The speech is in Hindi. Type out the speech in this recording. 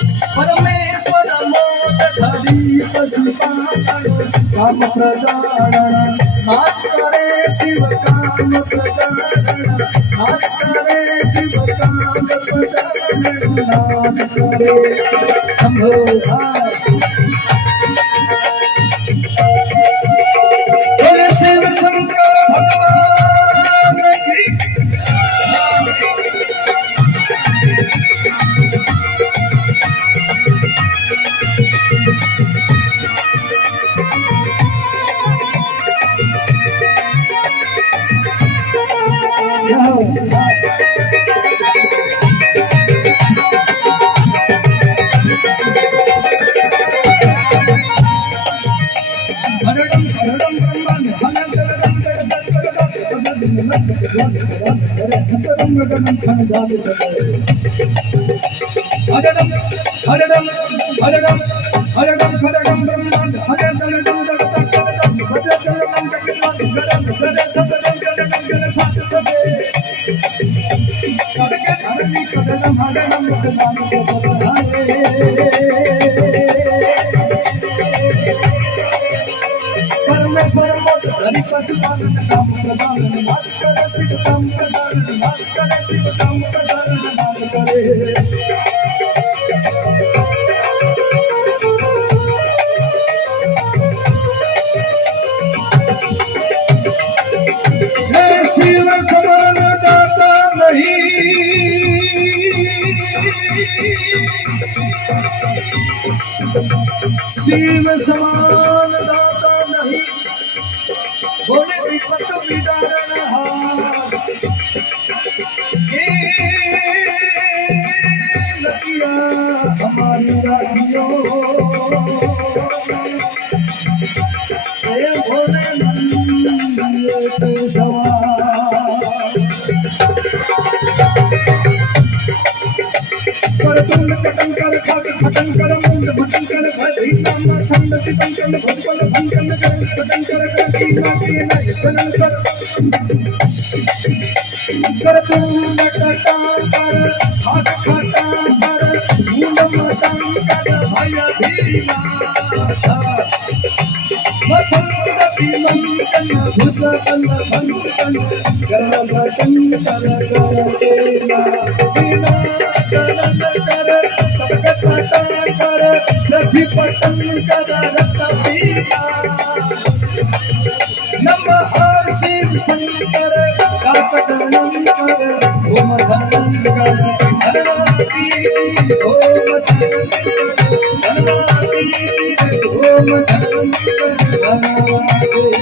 परमेश्वर मोद धरी पशुपालन काम प्रजारण नाच करे शिव काम प्रजारण नाच करे शिव काम प्रजारण नाच करे शंभो बोले शिव शंकर भगवान की परमेश्वर मोद धरी पशुपालन काम प्रजारण नाच करे शिव काम प्रजारण नाच करे शिव काम प्रजारण नाच करे शिव समान दाता नहीं शिव समान दाता नहीं बोले विपत विदारण लगिया हमारी राखियों भोले नंदिए पेशवा तुंड कटन कर खाक खटन कर मुंड भटन कर भई नाम थंड दिपन कर भोपल भंकन कर कटन कर की ना के ना शरण कर तुंड कटन कर खाक खटन कर मुंड भटन कर भय भीमा मथंड दिमन कन भुज कन भंकन कर भटन कर देना बिना करण कर सबका कर रवि पटन कर रत्ता पीला नमः शिव शंकर कार्तकर्णन कर ओम धनन कर धनवाती ओम धनन कर धनवाती ओम धनन कर धनवाती